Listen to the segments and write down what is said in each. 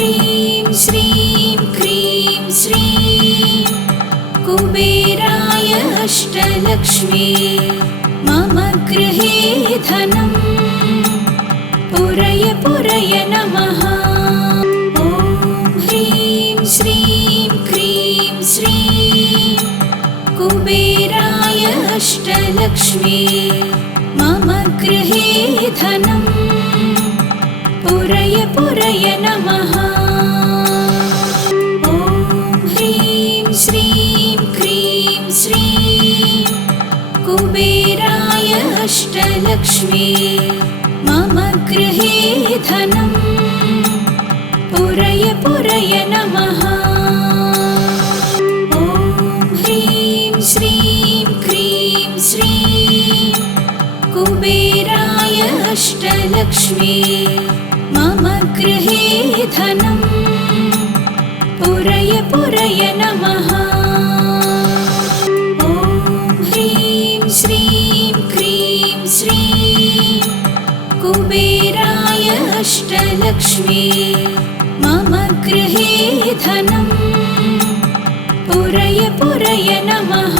ह्रीं श्रीं क्रीं श्रीं कुबेराय अष्टलक्ष्मी मम गृहे धनं पुरय पुरय नमः। ॐ ह्रीं श्रीं क्रीं श्रीं कुबेराय अष्टलक्ष्मी मम गृहे धनं पुरय पुरय नमः। ॐ ह्रीं श्रीं क्रीं श्रीं कुबेराय अष्टलक्ष्मी मम गृहे धनं पुरय पुरय नमः। ॐ ह्रीं श्रीं क्रीं श्रीं कुबेराय अष्टलक्ष्मी मम गृहे धनं पुरय पुरय नमः। ॐ ह्रीं श्रीं क्रीं श्रीं कुबेराय अष्टलक्ष्मी मम गृहे धनं पुरय पुरय नमः।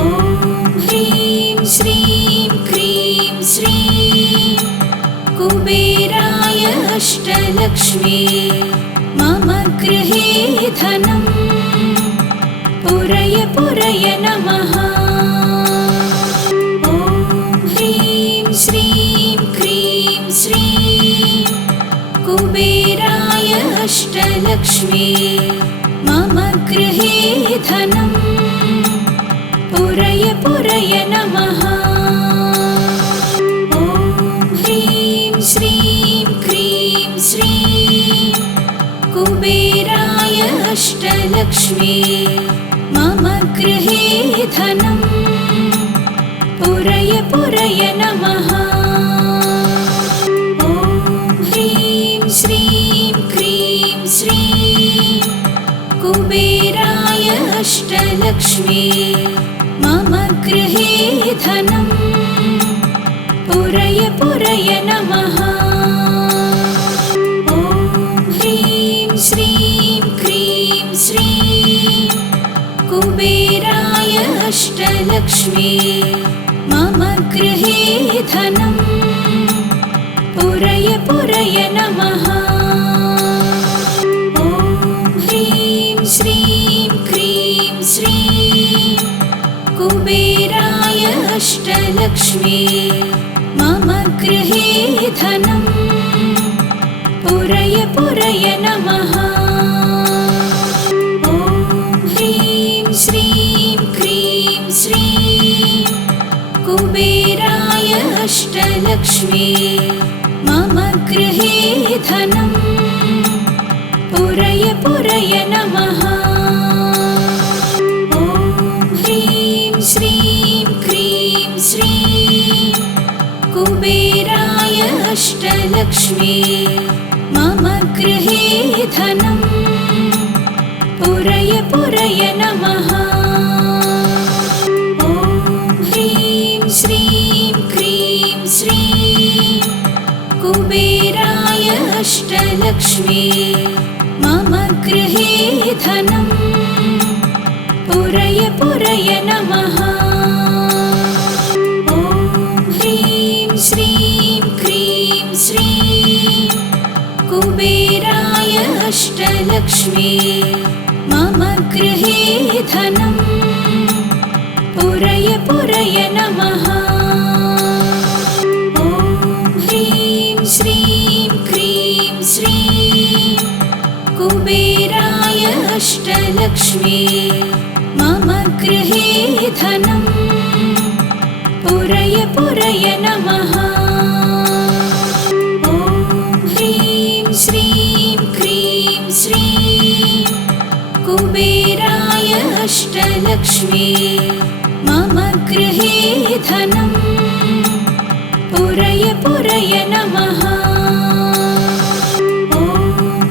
ॐ ह्रीं श्रीं क्रीं श्रीं कुबेराय अष्टलक्ष्मी मम गृहे धनं पुरय पुरय नमः। ॐ ह्रीं श्रीं क्रीं श्रीं कुबेराय अष्टलक्ष्मी मम गृहे धनं पुरय पुरय नमः। ॐ ह्रीं श्रीं क्रीं श्रीं कुबेराय अष्टलक्ष्मी मम गृहे धनं पुरय पुरय नमः। ॐ ह्रीं श्रीं क्रीं श्रीं कुबेराय अष्टलक्ष्मी मम गृहे धनं पुरय पुरय नमः। ॐ ह्रीं श्रीं क्रीं श्रीं कुबेराय अष्टलक्ष्मी मम गृहे धनं पुरय पुरय नमः। ॐ ह्रीं श्रीं क्रीं श्रीं कुबेराय अष्टलक्ष्मी मम गृहे धनं पुरय पुरय नमः। ॐ ह्रीं श्रीं क्रीं श्रीं कुबेराय अष्टलक्ष्मी मम गृहे धनं पुरय पुरय नमः। ॐ ह्रीं श्रीं क्रीं श्रीं कुबेराय अष्टलक्ष्मी मम गृहे धनं पुरय पुरय नमः। ॐ ह्रीं श्रीं क्रीं श्रीं कुबेराय अष्टलक्ष्मी मम गृहे धनं पुरय पुरय नमः। ॐ ह्रीं श्रीं क्रीं श्रीं कुबेराय अष्टलक्ष्मी मम गृहे धनं पुरय पुरय नमः। ॐ ह्रीं श्रीं क्रीं श्रीं कुबेराय अष्टलक्ष्मी मम गृहे धनं पुरय पुरय नमः। ॐ ह्रीं श्रीं क्रीं श्रीं कुबेराय अष्टलक्ष्मी मम गृहे धनं पुरय पुरय नमः। ॐ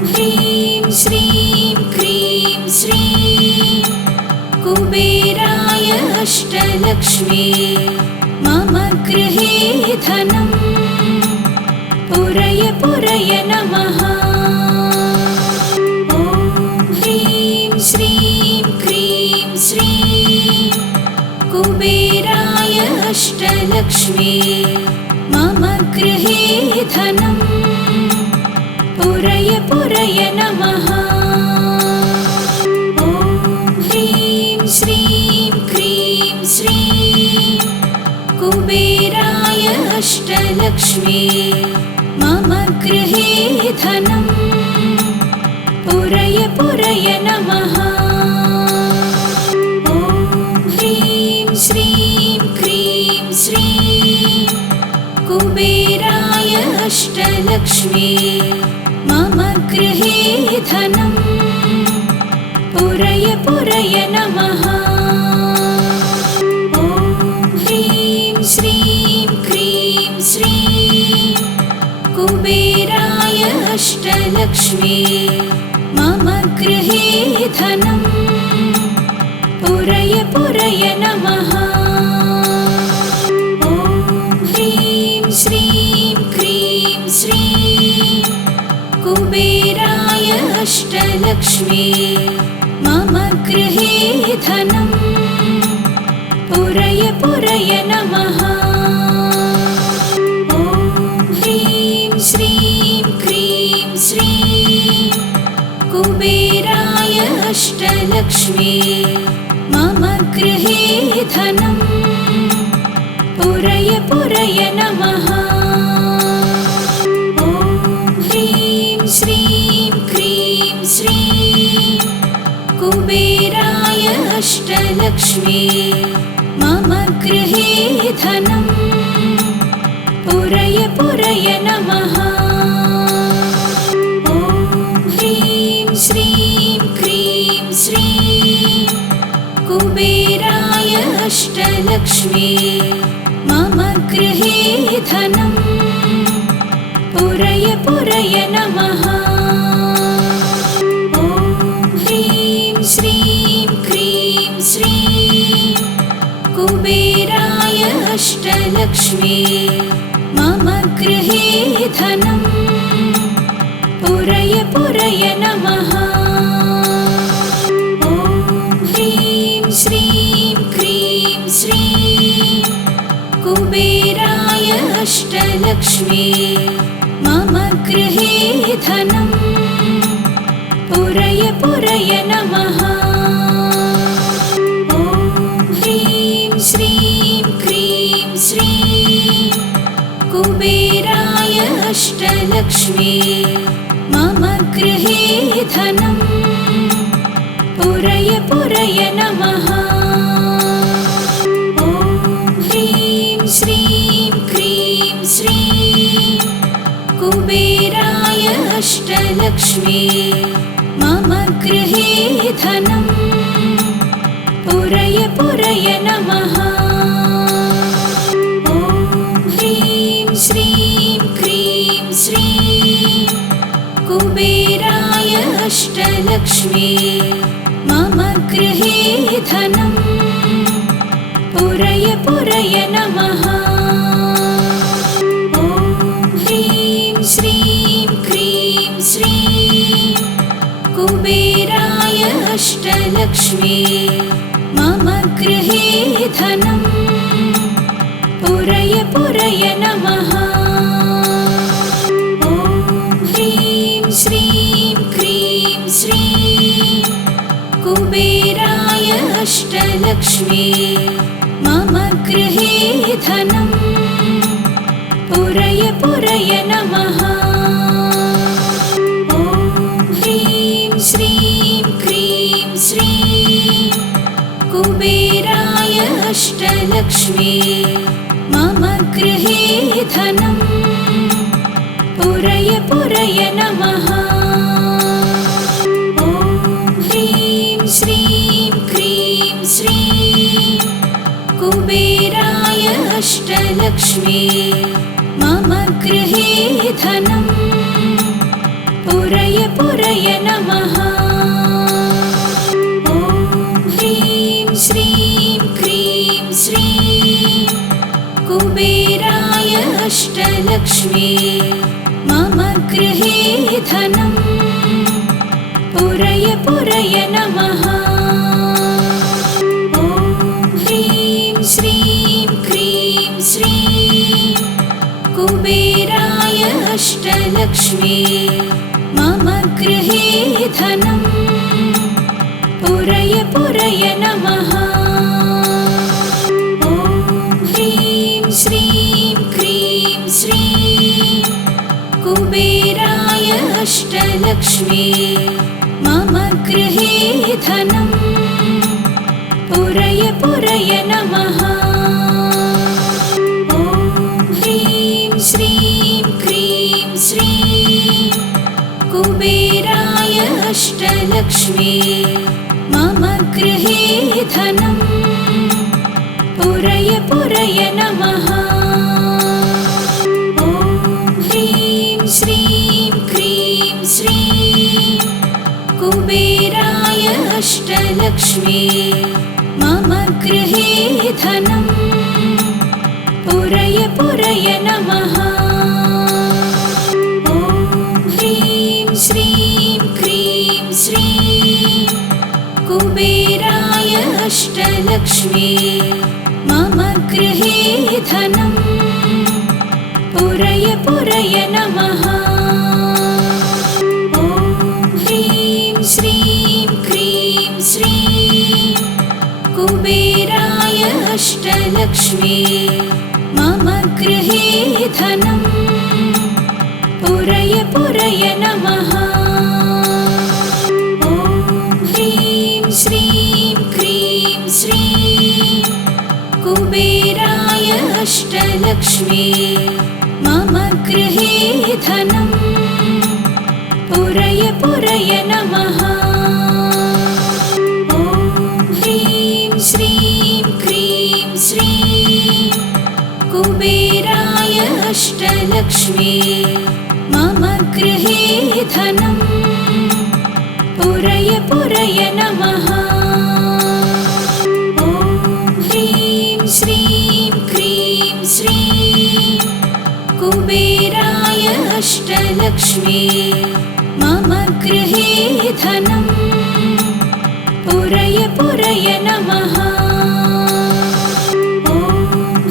ह्रीं श्रीं क्रीं श्रीं कुबेराय अष्टलक्ष्मी मम गृहे धनं पुरय पुरय नमः। ॐ ह्रीं श्रीं क्रीं श्रीं कुबेराय अष्टलक्ष्मी मम गृहे धनम् पुरय पुरय नमः। ॐ ह्रीं श्रीं क्रीं श्रीं कुबेराय अष्टलक्ष्मी मम गृहे धनम् पुरय पुरय नमः। ॐ ह्रीं श्रीं क्रीं श्रीं कुबेराय अष्टलक्ष्मी मम गृहे धनम् पुरय पुरय नमः। ॐ ह्रीं श्रीं क्रीं श्रीं कुबेराय अष्टलक्ष्मी मम गृहे धनम् पुरय पुरय नमः। ॐ ह्रीं श्रीं क्रीं श्रीं कुबेराय अष्टलक्ष्मी मम गृहे धनम् पुरय पुरय नमः। ॐ ह्रीं श्रीं क्रीं श्रीं कुबेराय अष्टलक्ष्मी मम गृहे धनम् पुरय पुरय नमः। ॐ ह्रीं श्रीं क्रीं श्रीं कुबेराय अष्टलक्ष्मी मम गृहे धनम् पुरय पुरय नमः। ॐ ह्रीं श्रीं क्रीं श्रीं कुबेराय अष्टलक्ष्मी मम गृहे धनम् पुरय पुरय नमः। ॐ ह्रीं श्रीं क्रीं श्रीं कुबेराय अष्टलक्ष्मी मम गृहे धनम् पुरय पुरय नमः। ॐ ह्रीं श्रीं क्रीं श्रीं कुबेराय अष्टलक्ष्मी मम गृहे धनम् पुरय पुरय नमः। ॐ ह्रीं श्रीं क्रीं श्रीं कुबेराय अष्टलक्ष्मी मम गृहे धनम् पुरय पुरय नमः। ॐ ह्रीं श्रीं क्रीं श्रीं कुबेराय अष्टलक्ष्मी मम गृहे धनम् पुरय पुरय नमः। ॐ ह्रीं श्रीं क्रीं श्रीं कुबेराय अष्टलक्ष्मी मम गृहे धनम् पुरय पुरय नमः। ॐ ह्रीं श्रीं क्रीं श्रीं कुबेराय अष्टलक्ष्मी मम गृहे धनम् पुरय पुरय नमः। ॐ ह्रीं श्रीं क्रीं श्रीं कुबेराय अष्टलक्ष्मी मम गृहे धनम् पुरय पुरय नमः। ॐ ह्रीं श्रीं क्रीं श्रीं कुबेराय अष्टलक्ष्मी मम गृहे धनम् पुरय पुरय नमः। ॐ ह्रीं श्रीं क्रीं श्रीं कुबेराय अष्टलक्ष्मी मम गृहे धनम् पुरय पुरय नमः। ॐ ह्रीं श्रीं क्रीं श्रीं कुबेराय अष्टलक्ष्मी मम गृहे धनं पुरय पुरय नमः। ॐ ह्रीं श्रीं क्रीं श्रीं कुबेराय अष्टलक्ष्मी मम गृहे धनं पुरय पुरय नमः। ॐ ह्रीं श्रीं क्रीं श्रीं कुबेराय अष्टलक्ष्मी मम गृहे धनं पुरय पुरय नमः। ॐ ह्रीं श्रीं क्रीं श्रीं कुबेराय अष्टलक्ष्मी मम गृहे धनं पुरय पुरय नमः। ॐ ह्रीं श्रीं क्रीं श्रीं कुबेराय अष्टलक्ष्मी मम गृहे धनं पुरय पुरय नमः। ॐ ह्रीं श्रीं क्रीं श्रीं कुबेराय अष्टलक्ष्मी मम गृहे धनं पुरय पुरय नमः। ॐ ह्रीं श्रीं क्रीं श्रीं कुबेराय अष्टलक्ष्मी मम गृहे धनं पुरय पुरय नमः। ॐ ह्रीं श्रीं क्रीं श्रीं कुबेराय अष्टलक्ष्मी मम गृहे धनं पुरय पुरय नमः। ॐ ह्रीं श्रीं क्रीं श्रीं कुबेराय अष्टलक्ष्मी मम गृहे धनं पुरय पुरय नमः। ॐ ह्रीं श्रीं क्रीं श्रीं कुबेराय अष्टलक्ष्मी मम गृहे धनं पुरय पुरय नमः। ॐ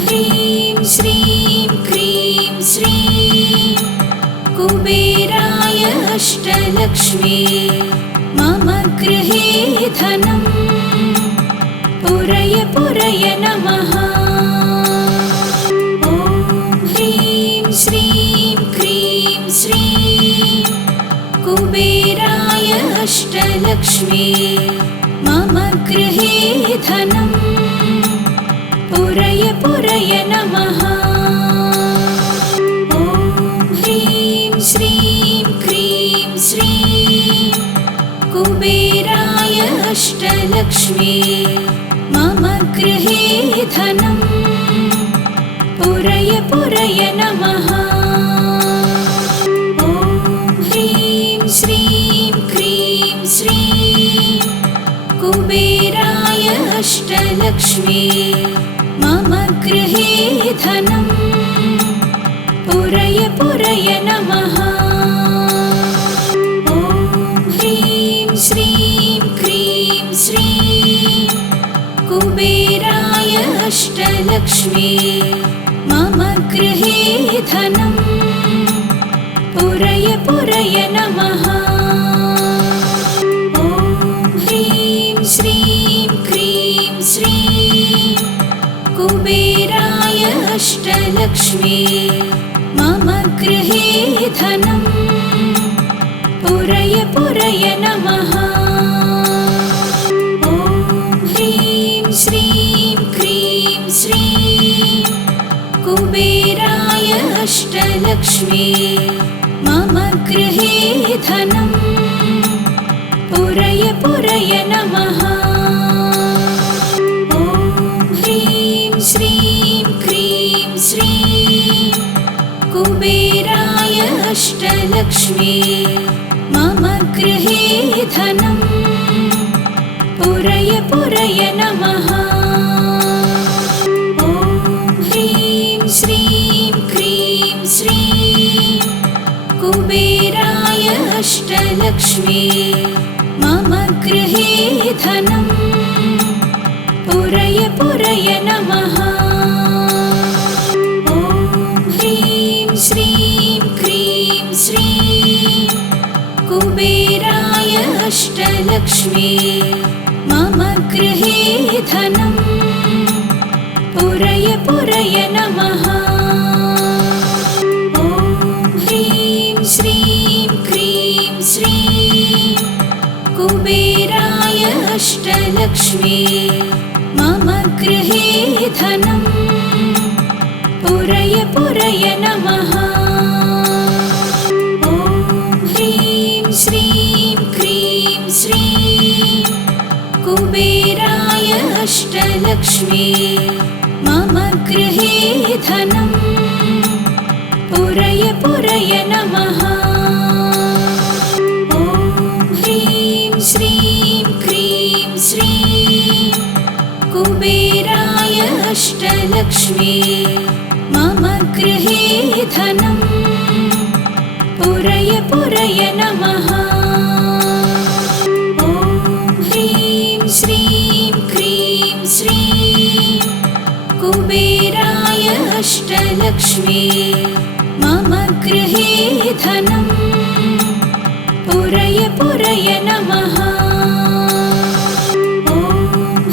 ह्रीं श्रीं क्रीं श्रीं कुबेराय अष्टलक्ष्मी मम गृहे धनं पुरय पुरय नमः। ॐ ह्रीं श्रीं क्रीं श्रीं कुबेराय अष्टलक्ष्मी मम गृहे धनं पुरय पुरय नमः। ॐ ह्रीं श्रीं क्रीं श्रीं कुबेराय अष्टलक्ष्मी मम गृहे धनं पुरय पुरय नमः। ॐ ह्रीं श्रीं क्रीं श्रीं कुबेराय अष्टलक्ष्मी मम गृहे धनं पुरय पुरय नमः। ॐ ह्रीं श्रीं क्रीं श्रीं कुबेराय अष्टलक्ष्मी मम गृहे धनं पुरय पुरय नमः। ॐ ह्रीं श्रीं क्रीं श्रीं कुबेराय अष्टलक्ष्मी मम गृहे धनं पुरय पुरय नमः। ॐ ह्रीं श्रीं क्रीं श्रीं कुबेराय अष्टलक्ष्मी मम गृहे धनं पुरय पुरय नमः। ॐ ह्रीं श्रीं क्रीं श्रीं कुबेराय अष्टलक्ष्मी मम गृहे धनं पुरय पुरय नमः। ॐ ह्रीं श्रीं क्रीं श्रीं कुबेराय अष्टलक्ष्मी मम गृहे धनम् पुरय पुरय नमः। ॐ ह्रीं श्रीं क्रीं श्रीं कुबेराय अष्टलक्ष्मी मम गृहे धनम् पुरय पुरय नमः। ॐ ह्रीं श्रीं क्रीं श्रीं कुबेराय अष्टलक्ष्मी मम गृहे धनम् पुरय पुरय नमः। ॐ ह्रीं श्रीं क्रीं श्रीं कुबेराय अष्टलक्ष्मी मम गृहे धनम् पुरय पुरय नमः। ॐ ह्रीं श्रीं क्रीं श्रीं कुबेराय अष्टलक्ष्मी मम गृहे धनम् पुरय पुरय नमः। ॐ ह्रीं श्रीं क्रीं श्रीं कुबेराय अष्टलक्ष्मी मम गृहे धनम् पुरय पुरय नमः। ॐ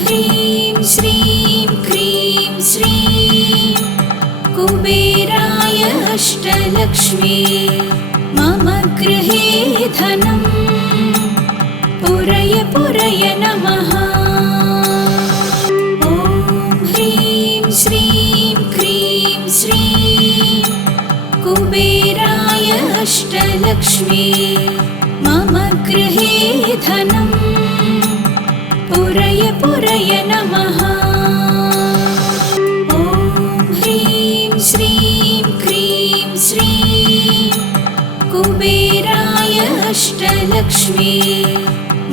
ह्रीं श्रीं क्रीं श्रीं कुबेराय अष्टलक्ष्मी मम गृहे धनम् पुरय पुरय नमः। ॐ ह्रीं श्रीं क्रीं श्रीं कुबेराय अष्टलक्ष्मी मम गृहे धनम् पुरय पुरय नमः। ॐ ह्रीं श्रीं क्रीं श्रीं कुबेराय अष्टलक्ष्मी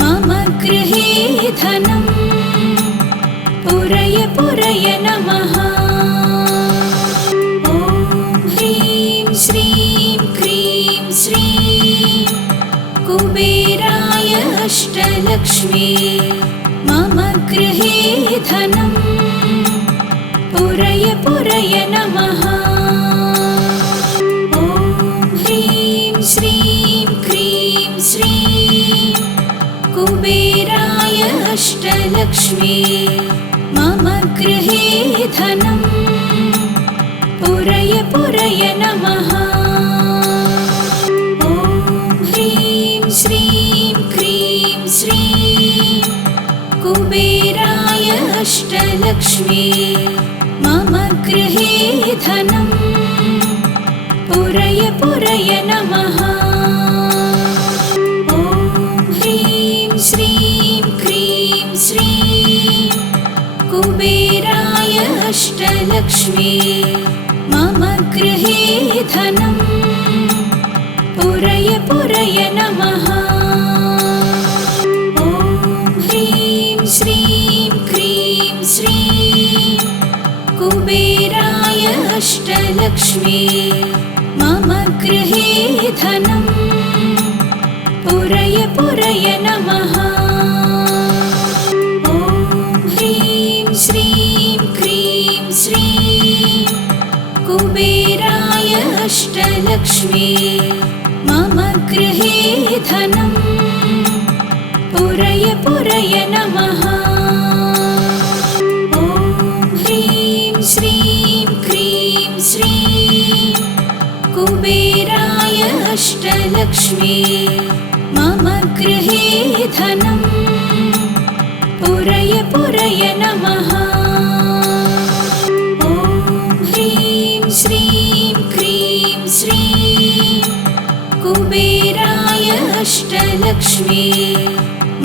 मम गृहे धनम् पुरय पुरय नमः। ॐ ह्रीं श्रीं क्रीं श्रीं कुबेराय अष्टलक्ष्मी मम गृहे धनम् पुरय पुरय नमः। ॐ ह्रीं श्रीं क्रीं श्रीं कुबेराय अष्टलक्ष्मी मम गृहे धनम् पुरय पुरय नमः। ॐ ह्रीं श्रीं क्रीं श्रीं कुबेराय अष्टलक्ष्मी मम गृहे धनम् पुरय पुरय नमः। ॐ ह्रीं श्रीं क्रीं श्रीं कुबेराय अष्टलक्ष्मी मम गृहे धनम् पुरय पुरय नमः। ॐ ह्रीं श्रीं क्रीं श्रीं कुबेराय अष्टलक्ष्मी मम गृहे धनम् पुरय पुरय नमः। ॐ ह्रीं श्रीं क्रीं श्रीं कुबेराय अष्टलक्ष्मी मम गृहे धनम् पुरय पुरय नमः। ॐ ह्रीं श्रीं क्रीं श्रीं कुबेराय अष्टलक्ष्मी मम गृहे धनम् पुरय पुरय नमः। ॐ ह्रीं श्रीं क्रीं श्रीं कुबेराय अष्टलक्ष्मी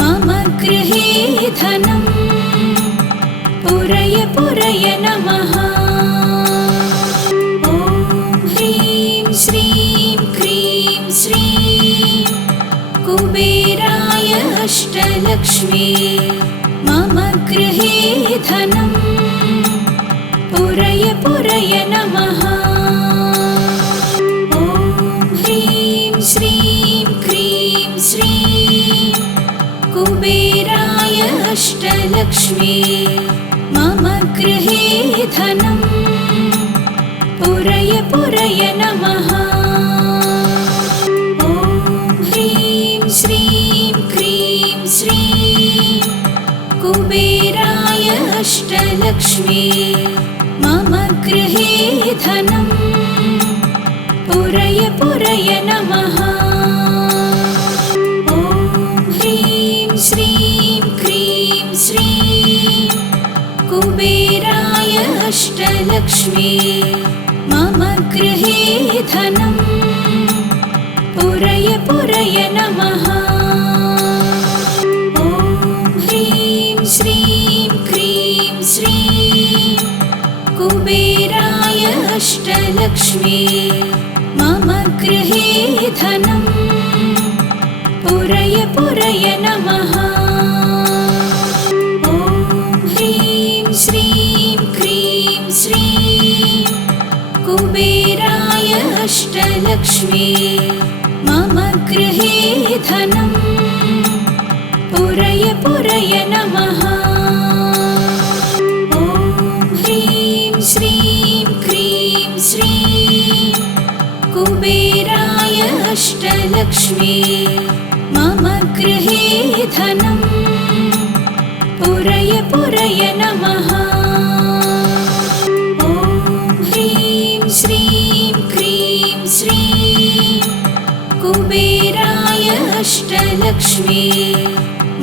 मम गृहे धनम् पुरय पुरय नमः। ॐ ह्रीं श्रीं क्रीं श्रीं कुबेराय अष्टलक्ष्मी मम गृहे धनम् पुरय पुरय नमः। ॐ ह्रीं श्रीं क्रीं श्रीं कुबेराय अष्टलक्ष्मी मम गृहे धनं पुरय पुरय नमः। ॐ ह्रीं श्रीं क्रीं श्रीं कुबेराय अष्टलक्ष्मी मम गृहे धनं पुरय पुरय नमः। ॐ ह्रीं श्रीं क्रीं श्रीं कुबेराय अष्टलक्ष्मी मम गृहे धनं पुरय पुरय नमः। ॐ ह्रीं श्रीं क्रीं श्रीं कुबेराय अष्टलक्ष्मी मम गृहे धनं पुरय पुरय नमः। ॐ ह्रीं श्रीं क्रीं श्रीं कुबेराय अष्टलक्ष्मी मम गृहे धनं पुरय पुरय नमः। ॐ ह्रीं श्रीं क्रीं श्रीं कुबेराय अष्टलक्ष्मी मम गृहे धनं पुरय पुरय नमः। ॐ ह्रीं श्रीं क्रीं श्रीं कुबेराय अष्टलक्ष्मी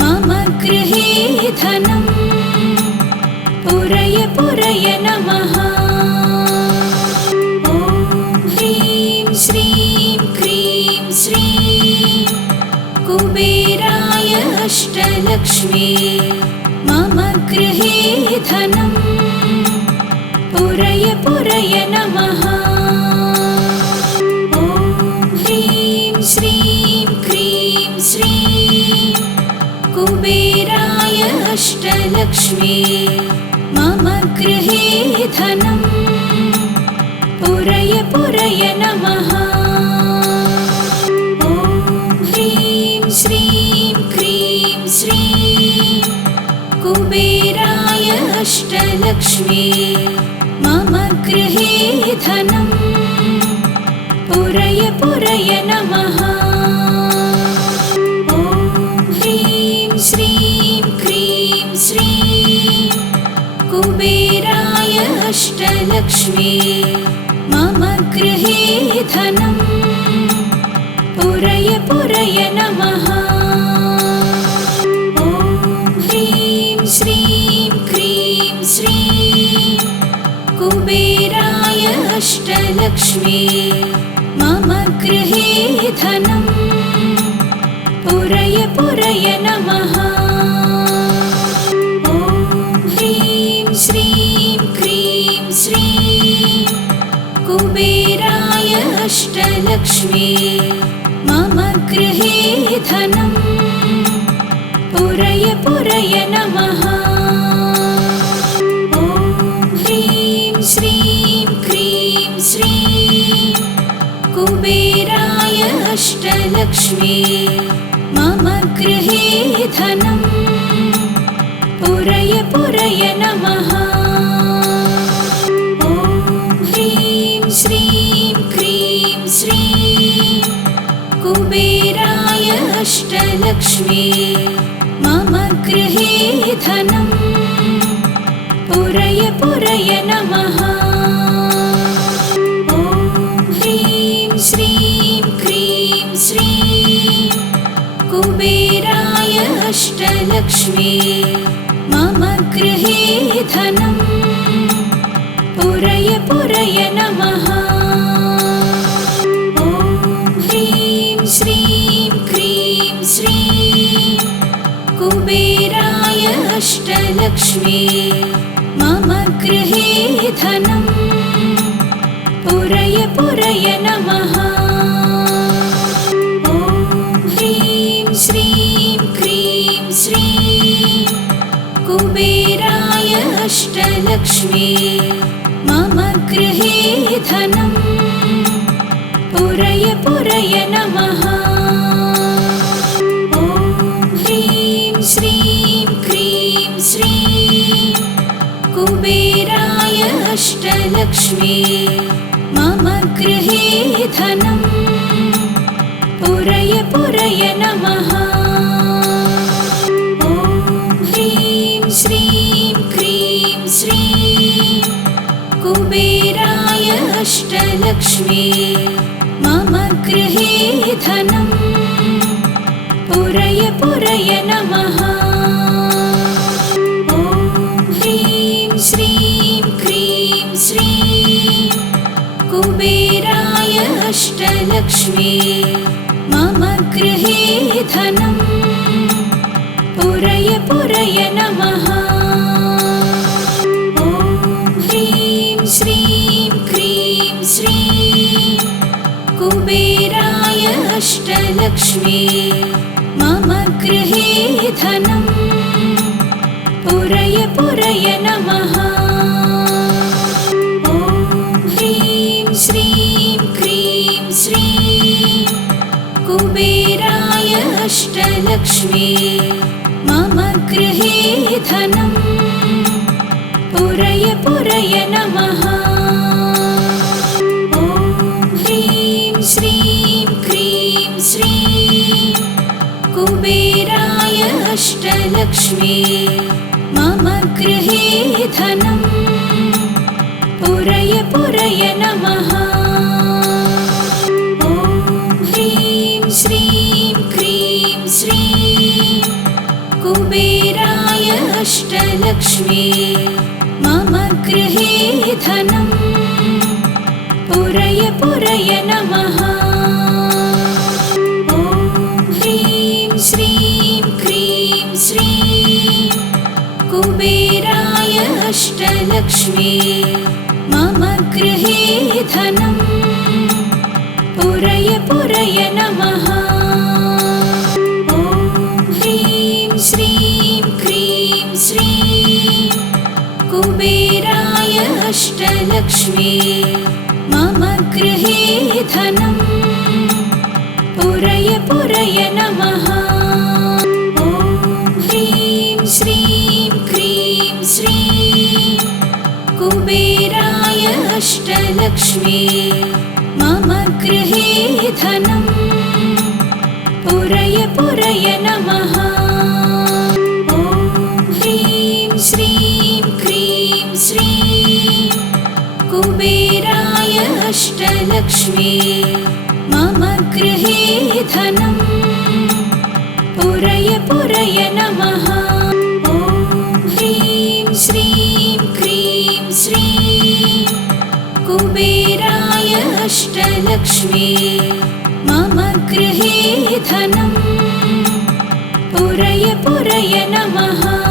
मम गृहे धनं पुरय पुरय नमः। ॐ ह्रीं श्रीं क्रीं श्रीं कुबेराय अष्टलक्ष्मी मम गृहे धनं पुरय पुरय नमः। ॐ ह्रीं श्रीं क्रीं श्रीं कुबेराय अष्टलक्ष्मी मम गृहे धनं पुरय पुरय नमः। ॐ ह्रीं श्रीं क्रीं श्रीं कुबेराय अष्टलक्ष्मी मम गृहे धनं पुरय पुरय नमः। ॐ ह्रीं श्रीं क्रीं श्रीं कुबेराय अष्टलक्ष्मी मम गृहे धनं पुरय पुरय नमः। ॐ ह्रीं श्रीं क्रीं श्रीं कुबेराय अष्टलक्ष्मी मम गृहे धनं पुरय पुरय नमः। ॐ ह्रीं श्रीं क्रीं श्रीं कुबेराय अष्टलक्ष्मी मम गृहे धनं पुरय पुरय नमः। ॐ ह्रीं श्रीं क्रीं श्रीं कुबेराय अष्टलक्ष्मी मम गृहे धनं पुरय पुरय नमः। ॐ ह्रीं श्रीं क्रीं श्रीं कुबेराय अष्टलक्ष्मी मम गृहे धनं पुरय पुरय नमः। ॐ ह्रीं श्रीं क्रीं श्रीं कुबेराय अष्टलक्ष्मी मम गृहे धनं पुरय पुरय नमः। ॐ ह्रीं श्रीं क्रीं श्रीं कुबेराय अष्टलक्ष्मी मम गृहे धनं पुरय पुरय नमः। ॐ ह्रीं श्रीं क्रीं श्रीं कुबेराय अष्टलक्ष्मी मम गृहे धनं पुरय पुरय नमः। अष्टलक्ष्मी मम गृहे धनं पुरय पुरय नमः। ॐ ह्रीं श्रीं क्रीं श्रीं कुबेराय अष्टलक्ष्मी मम गृहे धनं पुरय पुरय नमः। ॐ ह्रीं श्रीं क्रीं श्रीं कुबेराय अष्टलक्ष्मी मम गृहे धनं पुरय पुरय नमः। ॐ ह्रीं श्रीं क्रीं श्रीं कुबेराय अष्टलक्ष्मी मम गृहे धनं पुरय पुरय नमः। ॐ ह्रीं श्रीं क्रीं श्रीं कुबेराय अष्टलक्ष्मी मम गृहे धनं पुरय पुरय नमः। ॐ ह्रीं श्रीं क्रीं श्रीं कुबेराय अष्टलक्ष्मी मम गृहे धनं पुरय पुरय नमः। ॐ ह्रीं श्रीं क्रीं श्रीं कुबेराय अष्टलक्ष्मी मम गृहे धनं पुरय पुरय नमः। ॐ ह्रीं श्रीं क्रीं श्रीं कुबेराय अष्टलक्ष्मी मम गृहे धनं पुरय पुरय नमः। ॐ ह्रीं श्रीं क्रीं श्रीं कुबेराय अष्टलक्ष्मी मम गृहे धनं पुरय पुरय नमः। ॐ ह्रीं श्रीं क्रीं श्रीं कुबेराय अष्टलक्ष्मी मम गृहे धनं पुरय पुरय नमः। ॐ ह्रीं श्रीं क्रीं श्रीं कुबेराय अष्टलक्ष्मी मम गृहे धनं पुरय पुरय नमः। ॐ ह्रीं श्रीं क्रीं श्रीं कुबेराय अष्टलक्ष्मी मम गृहे धनं पुरय पुरय नमः।